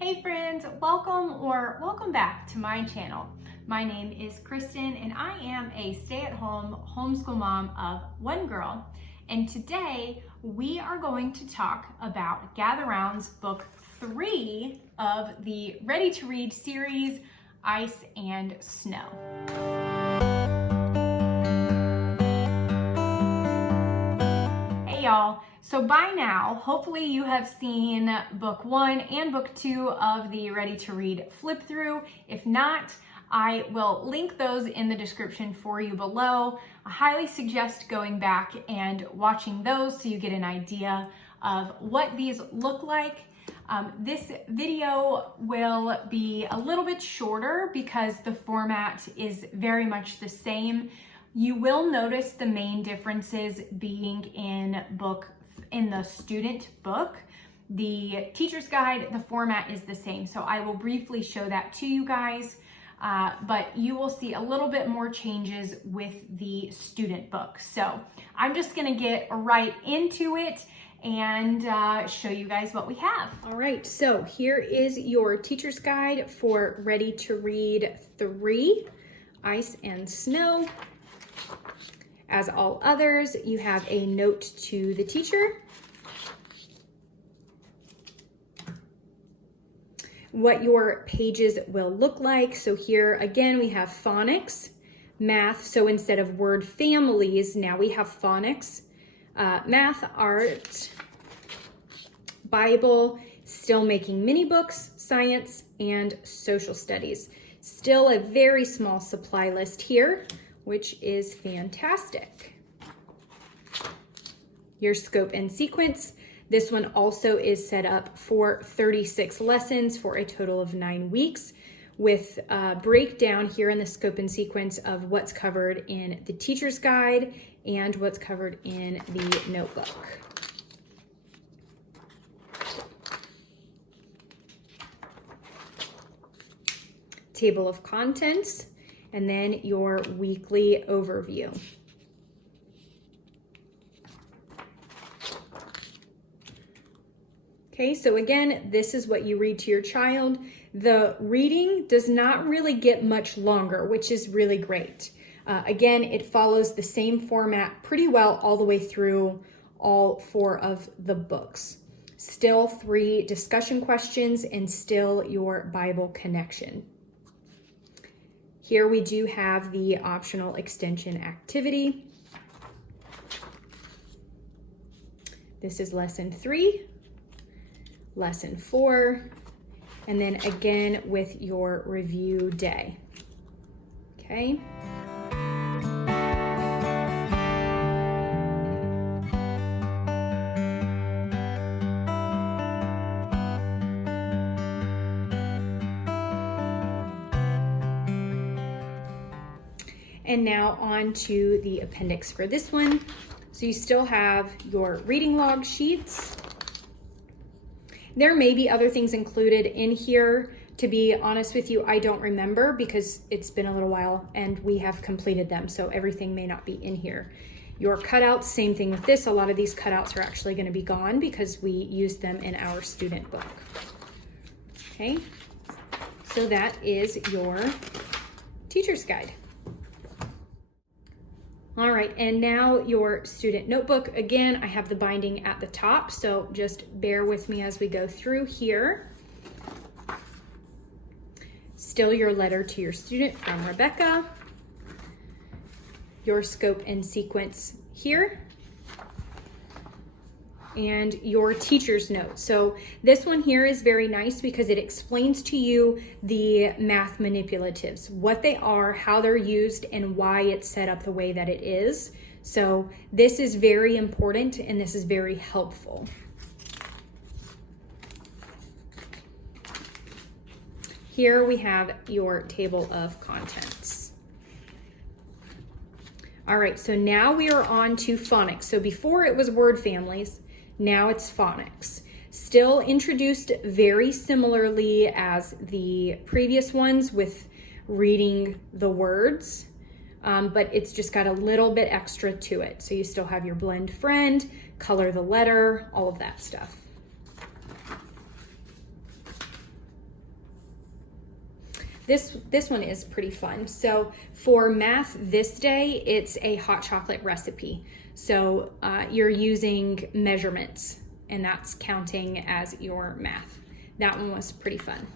Hey friends, welcome back to my channel. My name is Kristen and I am a stay-at-home homeschool mom of one girl. And today we are going to talk about Gather Round's book 3 of the Ready to Read series, Ice and Snow. Hey y'all. So by now, hopefully you have seen book 1 and book 2 of the Ready to Read flip through. If not, I will link those in the description for you below. I highly suggest going back and watching those so you get an idea of what these look like. This video will be a little bit shorter because the format is very much the same. You will notice the main differences being in the student book. The teacher's guide, the format is the same. So I will briefly show that to you guys, but you will see a little bit more changes with the student book. So I'm just gonna get right into it and show you guys what we have. All right, so here is your teacher's guide for Ready to Read 3, Ice and Snow. As all others, you have a note to the teacher. What your pages will look like. So here again, we have phonics, math. So instead of word families, now we have phonics, math, art, Bible, still making mini books, science, and social studies. Still a very small supply list here, which is fantastic. Your scope and sequence. This one also is set up for 36 lessons for a total of 9 weeks with a breakdown here in the scope and sequence of what's covered in the teacher's guide and what's covered in the notebook. Table of contents. And then your weekly overview. Okay, so again, this is what you read to your child. The reading does not really get much longer, which is really great. Again, it follows the same format pretty well all the way through all 4 of the books. Still 3 discussion questions and still your Bible connection. Here we do have the optional extension activity. This is lesson 3, lesson 4, and then again with your review day. Okay. And now on to the appendix for this one. So you still have your reading log sheets. There may be other things included in here. To be honest with you, I don't remember because it's been a little while and we have completed them. So everything may not be in here. Your cutouts, same thing with this. A lot of these cutouts are actually going to be gone because we used them in our student book. Okay, so that is your teacher's guide. All right, and now your student notebook. Again, I have the binding at the top, so just bear with me as we go through here. Still your letter to your student from Rebecca. Your scope and sequence here. And your teacher's note. So this one here is very nice because it explains to you the math manipulatives, what they are, how they're used, and why it's set up the way that it is. So this is very important and this is very helpful. Here we have your table of contents. All right, so now we are on to phonics. So before it was word families, now it's phonics. Still introduced very similarly as the previous ones with reading the words, but it's just got a little bit extra to it. So you still have your blend friend, color the letter, all of that stuff. This one is pretty fun. So for math this day, it's a hot chocolate recipe. So you're using measurements, and that's counting as your math. That one was pretty fun.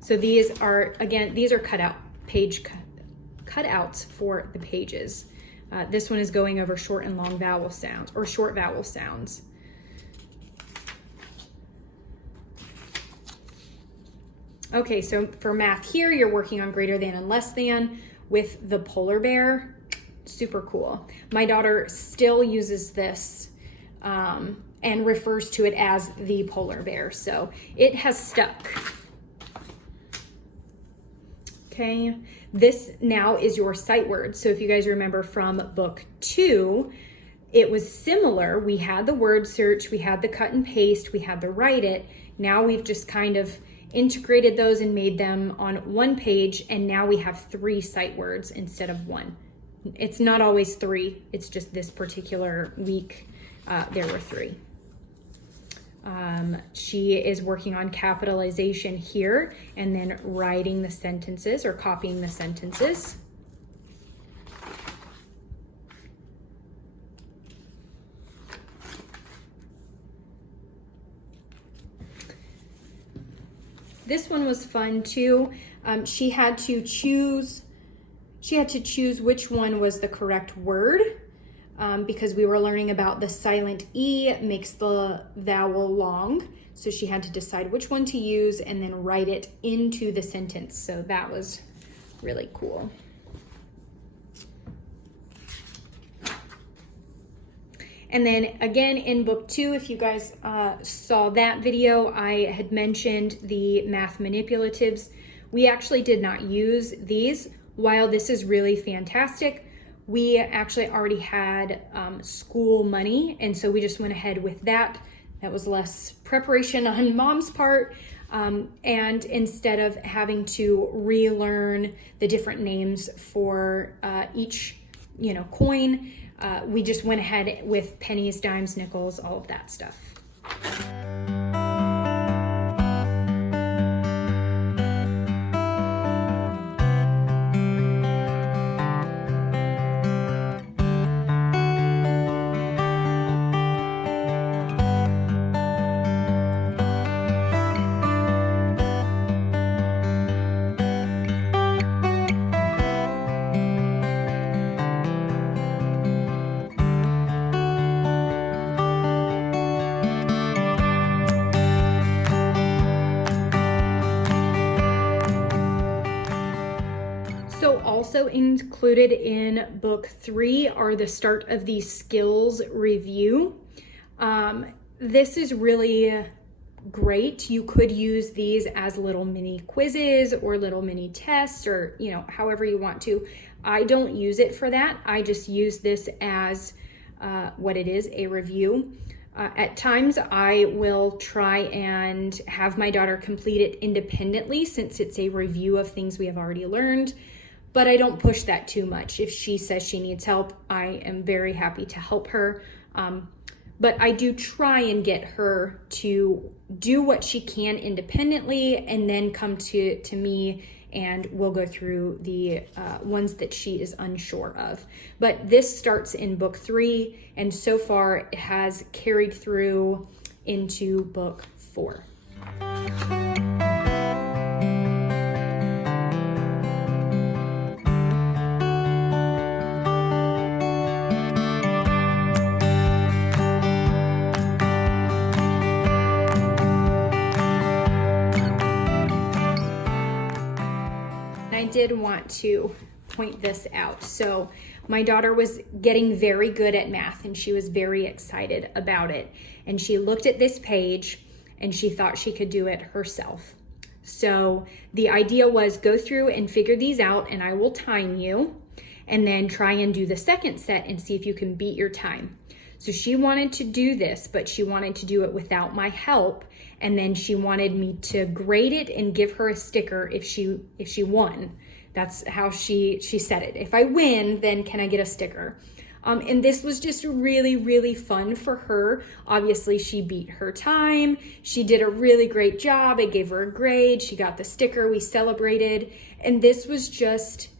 So these are, again, these are cutouts for the pages. This one is going over short and long vowel sounds, or short vowel sounds. Okay, so for math here, you're working on greater than and less than with the polar bear. Super cool. My daughter still uses this and refers to it as the polar bear, so it has stuck. Okay, this now is your sight word. So if you guys remember from book 2, it was similar. We had the word search, we had the cut and paste, we had the write it. Now we've just kind of integrated those and made them on one page, and now we have 3 sight words instead of 1. It's not always 3, it's just this particular week there were 3. She is working on capitalization here and then writing the sentences or copying the sentences. This one was fun too. She had to choose which one was the correct word because we were learning about the silent E makes the vowel long. So she had to decide which one to use and then write it into the sentence. So that was really cool. And then again in book 2, if you guys saw that video, I had mentioned the math manipulatives. We actually did not use these. While this is really fantastic, we actually already had school money, and so we just went ahead with that. That was less preparation on mom's part, and instead of having to relearn the different names for each coin, we just went ahead with pennies, dimes, nickels, all of that stuff. Also included in book 3 are the start of the skills review. This is really great. You could use these as little mini quizzes or little mini tests, or however you want to. I don't use it for that. I just use this as what it is, a review. At times I will try and have my daughter complete it independently since it's a review of things we have already learned. But I don't push that too much. If she says she needs help, I am very happy to help her. But I do try and get her to do what she can independently and then come to me, and we'll go through the ones that she is unsure of. But this starts in book 3, and so far it has carried through into book 4. I did want to point this out. So my daughter was getting very good at math and she was very excited about it. And she looked at this page and she thought she could do it herself. So the idea was go through and figure these out, and I will time you, and then try and do the second set and see if you can beat your time. So she wanted to do this, but she wanted to do it without my help. And then she wanted me to grade it and give her a sticker if she won. That's how she said it. If I win, then can I get a sticker? And this was just really, really fun for her. Obviously, she beat her time. She did a really great job. I gave her a grade. She got the sticker. We celebrated. And this was just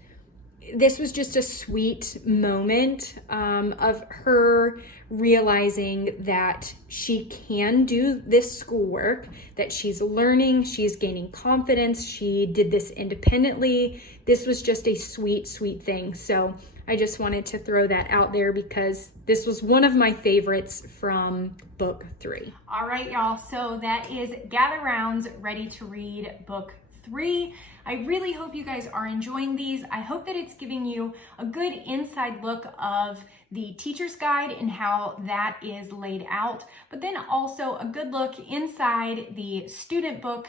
a sweet moment of her realizing that she can do this schoolwork, that she's learning, she's gaining confidence, she did this independently. This was just a sweet, sweet thing. So I just wanted to throw that out there because this was one of my favorites from book 3. All right, y'all. So that is Gather Round's Ready to Read book 3. I really hope you guys are enjoying these. I hope that it's giving you a good inside look of the teacher's guide and how that is laid out, but then also a good look inside the student book.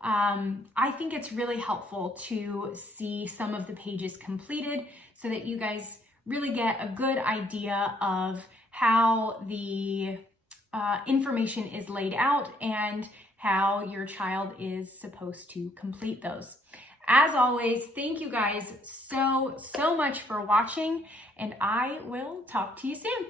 I think it's really helpful to see some of the pages completed so that you guys really get a good idea of how the information is laid out and how your child is supposed to complete those. As always, thank you guys so much for watching, and I will talk to you soon.